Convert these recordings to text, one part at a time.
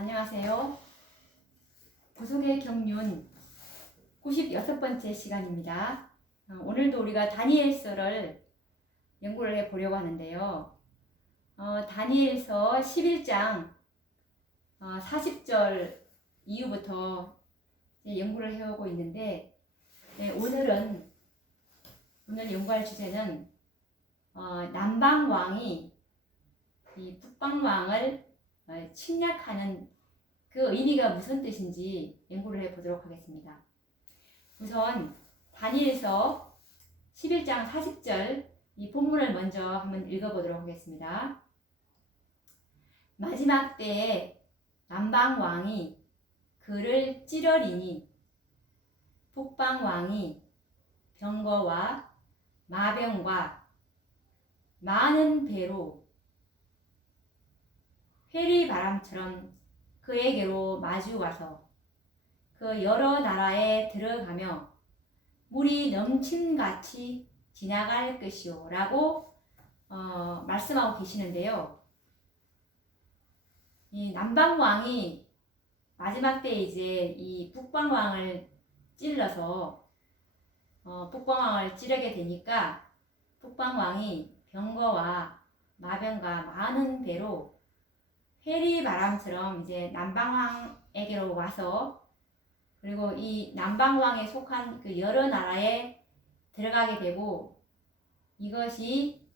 안녕하세요. 구속의 경륜 96번째 시간입니다. 오늘도 우리가 다니엘서를 연구를 해보려고 하는데요. 다니엘서 11장 40절 이후부터 연구를 해오고 있는데, 오늘 연구할 주제는 남방왕이 이 북방왕을 침략하는 그 의미가 무슨 뜻인지 연구를 해보도록 하겠습니다. 우선 다니엘서 11장 40절 이 본문을 먼저 한번 읽어보도록 하겠습니다. 마지막 때에 남방왕이 그를 찌르리니 북방왕이 병거와 마병과 많은 배로 회리바람처럼 그에게로 마주와서 그 여러 나라에 들어가며 물이 넘침같이 지나갈 것이요 라고 말씀하고 계시는데요. 이 남방왕이 마지막 때 이제 이 북방왕을 찔러서 북방왕을 찌르게 되니까 북방왕이 병거와 마병과 많은 배로 회리바람처럼 이제 남방왕에게로 와서, 그리고 이 남방왕에 속한 그 여러 나라에 들어가게 되고, 이것이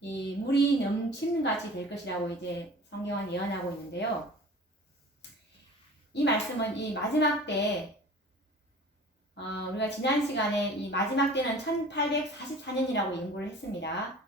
이 물이 넘침같이 될 것이라고 이제 성경은 예언하고 있는데요. 이 말씀은 이 마지막 때, 우리가 지난 시간에 이 마지막 때는 1844년이라고 연구를 했습니다.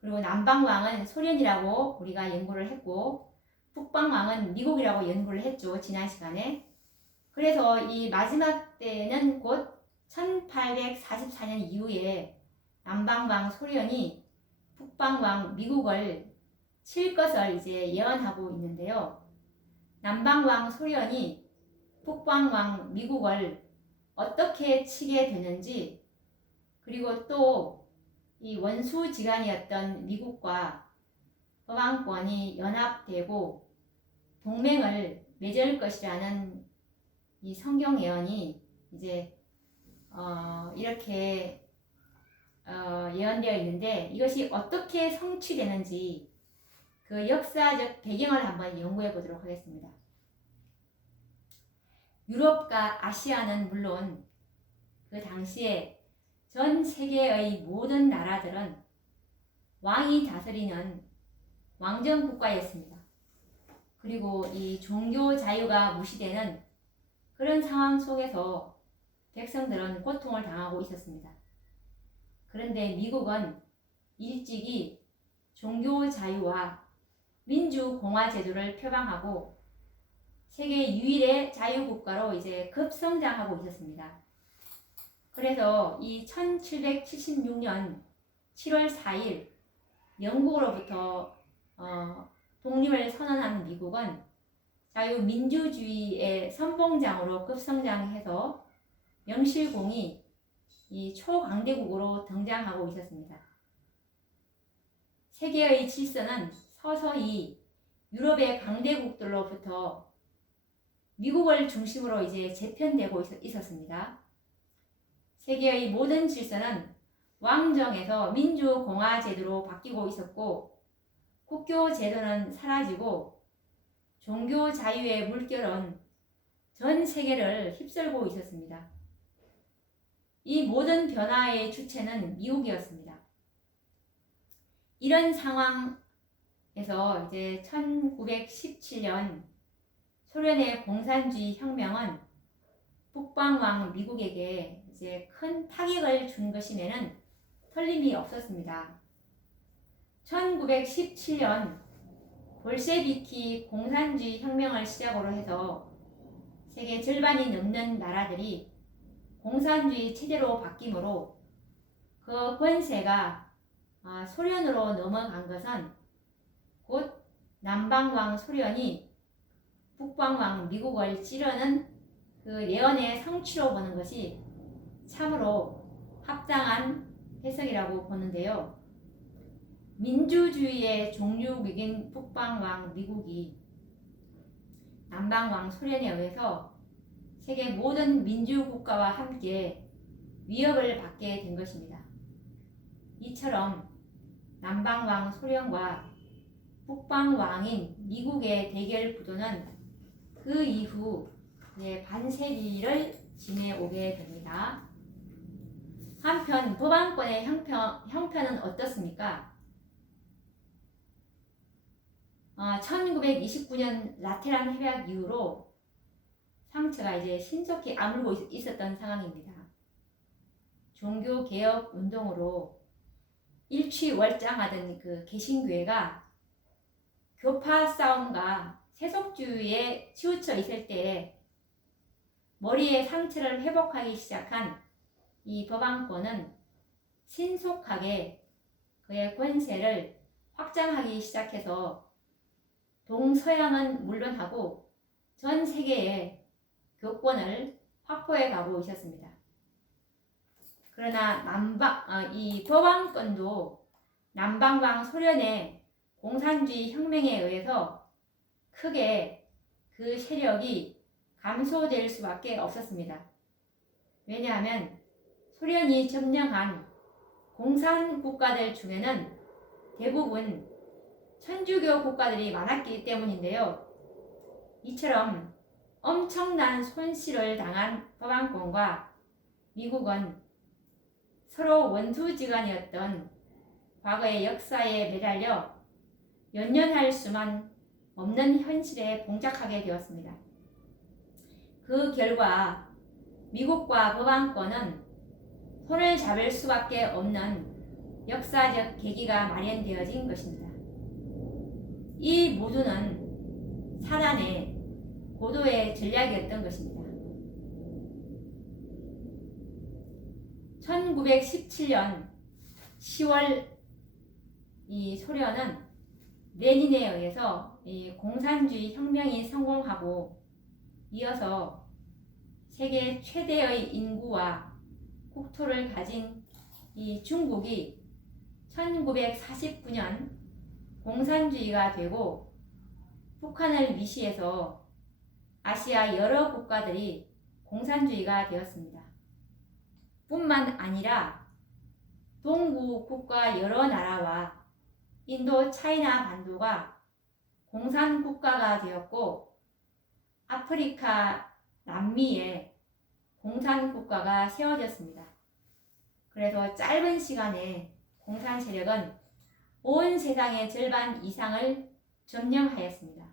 그리고 남방왕은 소련이라고 우리가 연구를 했고, 북방왕은 미국이라고 연구를 했죠, 지난 시간에. 그래서 이 마지막 때는 곧 1844년 이후에 남방왕 소련이 북방왕 미국을 칠 것을 이제 예언하고 있는데요. 남방왕 소련이 북방왕 미국을 어떻게 치게 되는지, 그리고 또 이 원수지간이었던 미국과 서방권이 연합되고 동맹을 맺을 것이라는 이 성경 예언이 이제 이렇게 예언되어 있는데, 이것이 어떻게 성취되는지 그 역사적 배경을 한번 연구해 보도록 하겠습니다. 유럽과 아시아는 물론 그 당시에 전 세계의 모든 나라들은 왕이 다스리는 왕정 국가였습니다. 그리고 이 종교 자유가 무시되는 그런 상황 속에서 백성들은 고통을 당하고 있었습니다. 그런데 미국은 일찍이 종교 자유와 민주공화 제도를 표방하고 세계 유일의 자유국가로 이제 급성장하고 있었습니다. 그래서 이 1776년 7월 4일 영국으로부터 독립을 선언한 미국은 자유민주주의의 선봉장으로 급성장해서 명실공히 이 초강대국으로 등장하고 있었습니다. 세계의 질서는 서서히 유럽의 강대국들로부터 미국을 중심으로 이제 재편되고 있었습니다. 세계의 모든 질서는 왕정에서 민주공화 제도로 바뀌고 있었고, 국교 제도는 사라지고 종교 자유의 물결은 전 세계를 휩쓸고 있었습니다. 이 모든 변화의 주체는 미국이었습니다. 이런 상황에서 이제 1917년 소련의 공산주의 혁명은 북방왕 미국에게 이제 큰 타격을 준 것임에는 틀림이 없었습니다. 1917년 볼셰비키 공산주의 혁명을 시작으로 해서 세계 절반이 넘는 나라들이 공산주의 체제로 바뀌므로 그 권세가 소련으로 넘어간 것은 곧 남방왕 소련이 북방왕 미국을 찌르는 그 예언의 성취로 보는 것이 참으로 합당한 해석이라고 보는데요. 민주주의의 종류국인 북방왕 미국이 남방왕 소련에 의해서 세계 모든 민주국가와 함께 위협을 받게 된 것입니다. 이처럼 남방왕 소련과 북방왕인 미국의 대결 구도는 그 이후 반세기를 지내오게 됩니다. 한편 법안권의 형편은 어떻습니까? 1929년 라테란 협약 이후로 상처가 신속히 아물고 있었던 상황입니다. 종교개혁 운동으로 일취월장하던 그 개신교회가 교파 싸움과 세속주의에 치우쳐 있을 때에 머리의 상처를 회복하기 시작한 이 법안권은 신속하게 그의 권세를 확장하기 시작해서 동서양은 물론하고 전 세계에 교권을 확보해 가고 있었습니다. 그러나 이 법안권도 남방방 소련의 공산주의 혁명에 의해서 크게 그 세력이 감소될 수밖에 없었습니다. 왜냐하면 소련이 점령한 공산 국가들 중에는 대부분 천주교 국가들이 많았기 때문인데요. 이처럼 엄청난 손실을 당한 법안권과 미국은 서로 원수지간이었던 과거의 역사에 매달려 연연할 수만 없는 현실에 봉착하게 되었습니다. 그 결과 미국과 법안권은 손을 잡을 수밖에 없는 역사적 계기가 마련되어진 것입니다. 이 모두는 사단의 고도의 전략이었던 것입니다. 1917년 10월 이 소련은 레닌에 의해서 이 공산주의 혁명이 성공하고 이어서 세계 최대의 인구와 국토를 가진 이 중국이 1949년 공산주의가 되고 북한을 미시해서 아시아 여러 국가들이 공산주의가 되었습니다. 뿐만 아니라 동구 국가 여러 나라와 인도 차이나 반도가 공산 국가가 되었고 아프리카 남미에 공산 국가가 세워졌습니다. 그래서 짧은 시간에 공산 세력은 온 세상의 절반 이상을 점령하였습니다.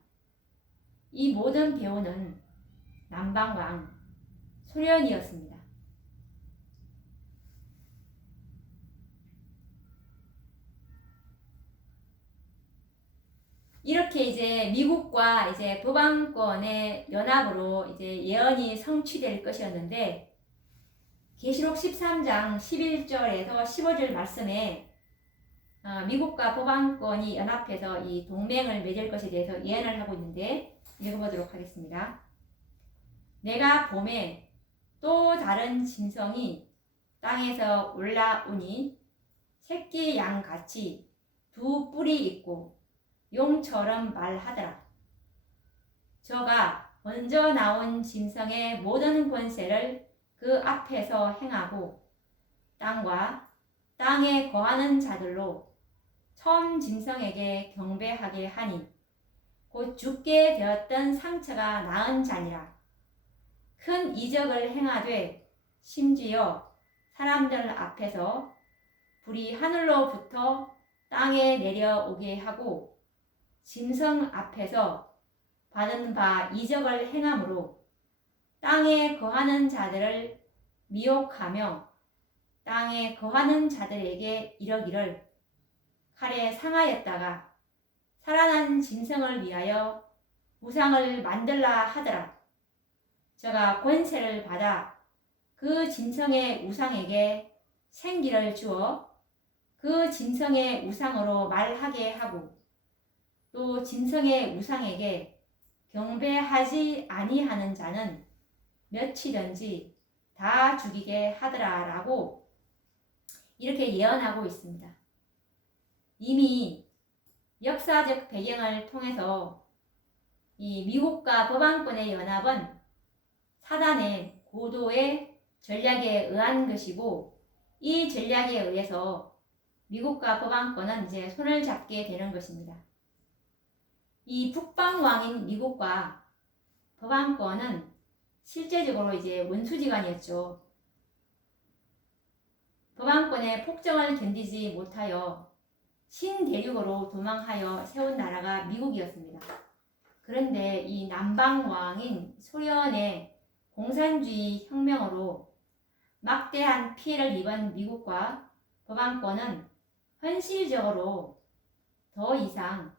이 모든 배후는 남방왕 소련이었습니다. 이렇게 미국과 법안권의 연합으로 예언이 성취될 것이었는데 계시록 13장 11절에서 15절 말씀에 미국과 법안권이 연합해서 이 동맹을 맺을 것에 대해서 예언을 하고 있는데 읽어보도록 하겠습니다. 내가 봄에 또 다른 짐승이 땅에서 올라오니 새끼 양같이 두 뿔이 있고 용처럼 말하더라. 저가 먼저 나온 짐승의 모든 권세를 그 앞에서 행하고 땅과 땅에 거하는 자들로 처음 짐승에게 경배하게 하니 곧 죽게 되었던 상처가 나은 자니라. 큰 이적을 행하되 심지어 사람들 앞에서 불이 하늘로부터 땅에 내려오게 하고 짐승 앞에서 받은 바 이적을 행함으로 땅에 거하는 자들을 미혹하며 땅에 거하는 자들에게 이러기를 칼에 상하였다가 살아난 짐승을 위하여 우상을 만들라 하더라. 저가 권세를 받아 그 짐승의 우상에게 생기를 주어 그 짐승의 우상으로 말하게 하고 또 짐승의 우상에게 경배하지 아니하는 자는 몇이든지 다 죽이게 하더라라고 이렇게 예언하고 있습니다. 이미 역사적 배경을 통해서 이 미국과 법왕권의 연합은 사단의 고도의 전략에 의한 것이고, 이 전략에 의해서 미국과 법왕권은 이제 손을 잡게 되는 것입니다. 이 북방왕인 미국과 법왕권은 실제적으로 이제 원수지간이었죠. 법왕권의 폭정을 견디지 못하여 신대륙으로 도망하여 세운 나라가 미국이었습니다. 그런데 이 남방왕인 소련의 공산주의 혁명으로 막대한 피해를 입은 미국과 법왕권은 현실적으로 더 이상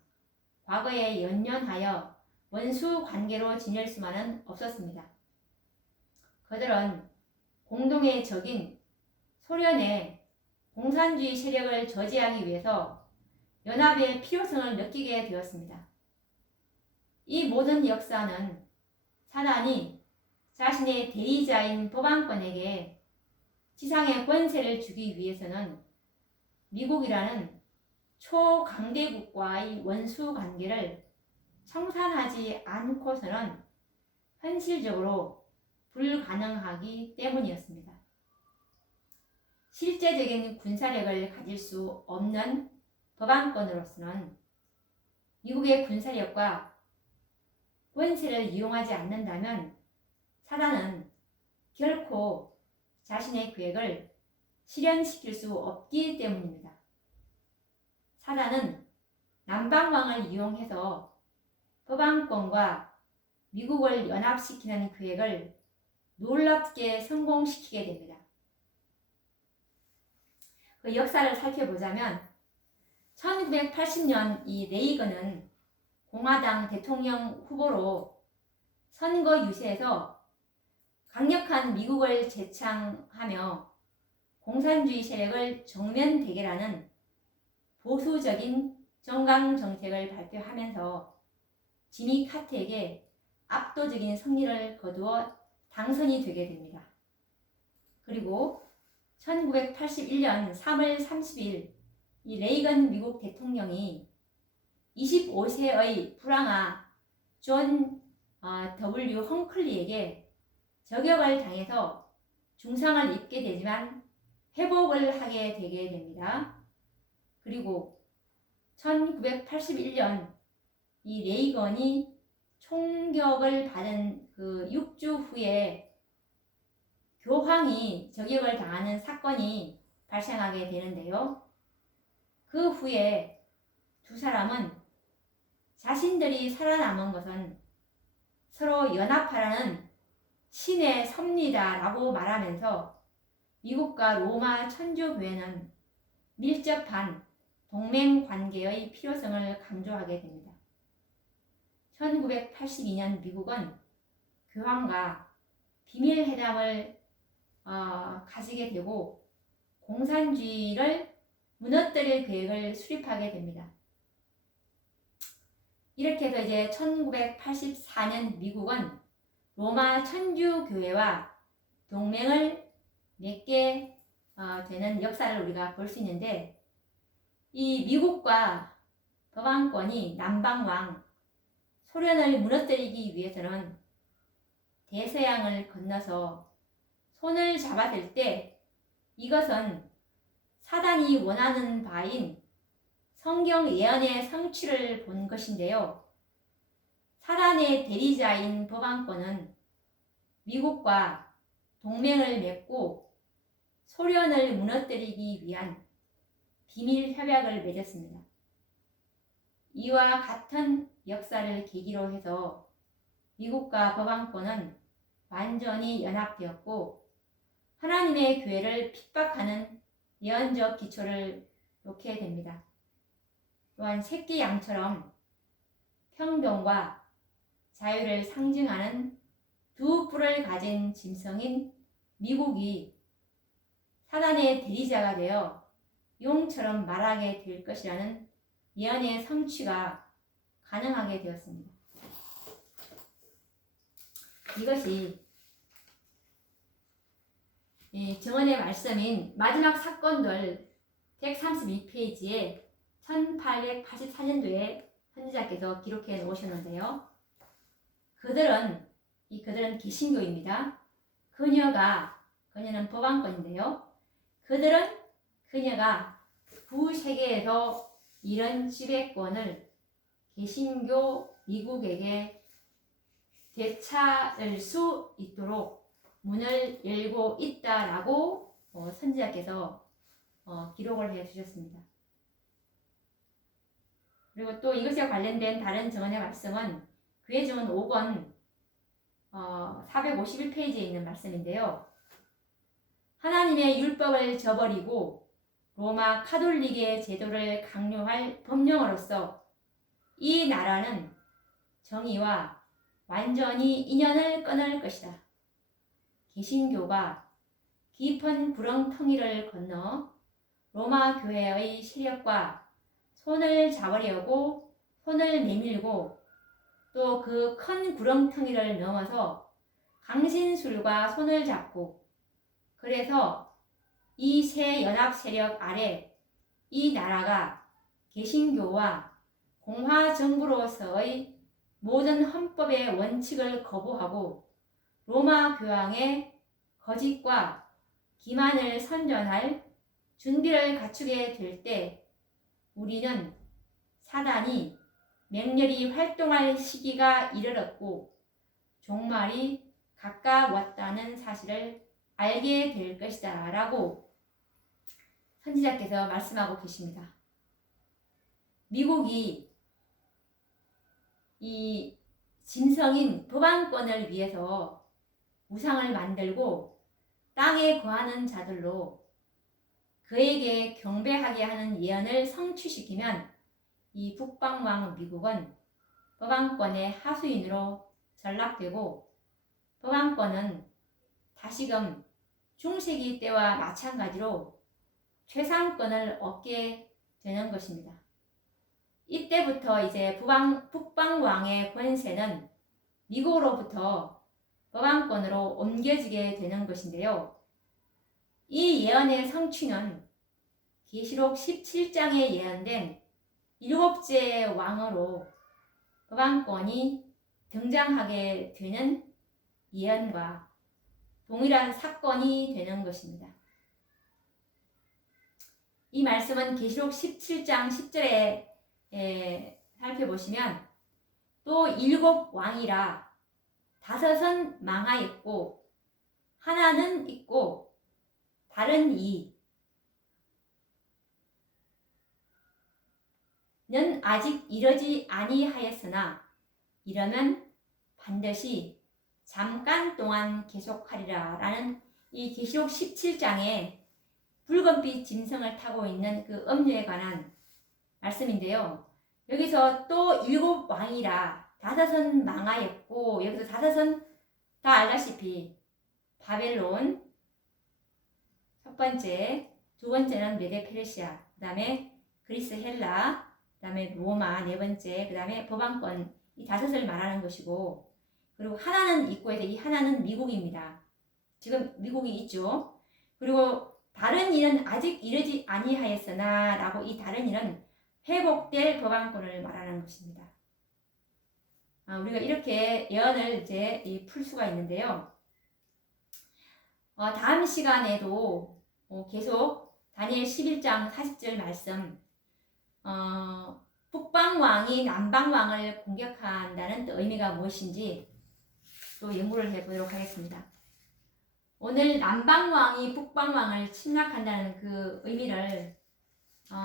과거에 연연하여 원수 관계로 지낼 수만은 없었습니다. 그들은 공동의 적인 소련의 공산주의 세력을 저지하기 위해서 연합의 필요성을 느끼게 되었습니다. 이 모든 역사는 사단이 자신의 대의자인 법왕권에게 지상의 권세를 주기 위해서는 미국이라는 초강대국과의 원수 관계를 청산하지 않고서는 현실적으로 불가능하기 때문이었습니다. 실제적인 군사력을 가질 수 없는 법왕권으로서는 미국의 군사력과 권세를 이용하지 않는다면 사단은 결코 자신의 계획을 실현시킬 수 없기 때문입니다. 사단은 남방왕을 이용해서 법왕권과 미국을 연합시키는 계획을 놀랍게 성공시키게 됩니다. 그 역사를 살펴보자면 1980년 이 레이건은 공화당 대통령 후보로 선거 유세에서 강력한 미국을 제창하며 공산주의 세력을 정면 대결하는 보수적인 정강 정책을 발표하면서 지미 카트에게 압도적인 승리를 거두어 당선이 되게 됩니다. 그리고 1981년 3월 30일 이 레이건 미국 대통령이 25세의 불황아 존 W. 헝클리에게 저격을 당해서 중상을 입게 되지만 회복을 하게 되게 됩니다. 그리고 1981년 이 레이건이 총격을 받은 그 6주 후에 교황이 저격을 당하는 사건이 발생하게 되는데요. 그 후에 두 사람은 자신들이 살아남은 것은 서로 연합하라는 신의 섭리다라고 말하면서 미국과 로마 천주교회는 밀접한 동맹 관계의 필요성을 강조하게 됩니다. 1982년 미국은 교황과 비밀 회담을 가지게 되고 공산주의를 무너뜨릴 계획을 수립하게 됩니다. 이렇게 해서 이제 1984년 미국은 로마 천주교회와 동맹을 맺게 되는 역사를 우리가 볼 수 있는데, 이 미국과 법왕권이 남방왕 소련을 무너뜨리기 위해서는 대서양을 건너서 손을 잡아들 때 이것은 사단이 원하는 바인 성경 예언의 성취를 본 것인데요. 사단의 대리자인 법왕권은 미국과 동맹을 맺고 소련을 무너뜨리기 위한 비밀 협약을 맺었습니다. 이와 같은 역사를 계기로 해서 미국과 법왕권은 완전히 연합되었고 하나님의 교회를 핍박하는 예언적 기초를 놓게 됩니다. 또한 새끼 양처럼 평등과 자유를 상징하는 두 뿔을 가진 짐승인 미국이 사단의 대리자가 되어 용처럼 말하게 될 것이라는 예언의 성취가 가능하게 되었습니다. 이것이 증언의 말씀인 마지막 사건들 132페이지에 1884년도에 선지자께서 기록해 놓으셨는데요. 그들은 개신교입니다. 그녀는 법왕권인데요. 그녀가 구세계에서 이런 지배권을 개신교 미국에게 되찾을 수 있도록 문을 열고 있다라고 선지자께서 기록을 해 주셨습니다. 그리고 또 이것에 관련된 다른 증언의 말씀은 교회 증언 5권 451페이지에 있는 말씀인데요. 하나님의 율법을 저버리고 로마 카톨릭의 제도를 강요할 법령으로서 이 나라는 정의와 완전히 인연을 끊을 것이다. 개신교가 깊은 구렁텅이를 건너 로마 교회의 세력과 손을 잡으려고 손을 내밀고 또 그 큰 구렁텅이를 넘어서 강신술과 손을 잡고 그래서 이 세 연합 세력 아래 이 나라가 개신교와 공화정부로서의 모든 헌법의 원칙을 거부하고 로마 교황의 거짓과 기만을 선전할 준비를 갖추게 될 때 우리는 사단이 맹렬히 활동할 시기가 이르렀고 종말이 가까웠다는 사실을 알게 될 것이다 라고 선지자께서 말씀하고 계십니다. 미국이 이 진성인 법왕권을 위해서 우상을 만들고 땅에 거하는 자들로 그에게 경배하게 하는 예언을 성취시키면 이 북방왕 미국은 법왕권의 하수인으로 전락되고 법왕권은 다시금 중세기 때와 마찬가지로 최상권을 얻게 되는 것입니다. 이때부터 이제 북방왕의 권세는 미국으로부터 법왕권으로 옮겨지게 되는 것인데요. 이 예언의 성취는 계시록 17장에 예언된 일곱째 왕으로 법왕권이 등장하게 되는 예언과 동일한 사건이 되는 것입니다. 이 말씀은 계시록 17장 10절에 살펴보시면 또 일곱 왕이라 다섯은 망하였고 하나는 있고 다른 이는 아직 이르지 아니하였으나 이러면 반드시 잠깐 동안 계속하리라 라는 이 계시록 17장에 붉은빛 짐승을 타고 있는 그 음녀에 관한 말씀인데요. 여기서 또 일곱 왕이라 다섯은 망하였고 여기서 다섯은 다 알다시피 바벨론 첫 번째, 두 번째는 메데 페르시아, 그 다음에 그리스 헬라, 그 다음에 로마 네 번째, 그 다음에 법왕권 이 다섯을 말하는 것이고 그리고 하나는 있고 해서 이 하나는 미국입니다. 지금 미국이 있죠. 그리고 다른 이는 아직 이르지 아니하였으나 라고 이 다른 이는 회복될 법왕권을 말하는 것입니다. 우리가 이렇게 예언을 이제 풀 수가 있는데요. 다음 시간에도 계속 다니엘 11장 40절 말씀 북방왕이 남방왕을 공격한다는 또 의미가 무엇인지 또 연구를 해보도록 하겠습니다. 오늘 남방왕이 북방왕을 침략한다는 그 의미를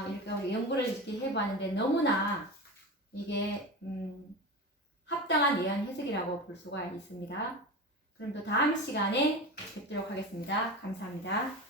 이렇게 연구를 이렇게 해보았는데 너무나 이게 합당한 예언 해석이라고 볼 수가 있습니다. 그럼 또 다음 시간에 뵙도록 하겠습니다. 감사합니다.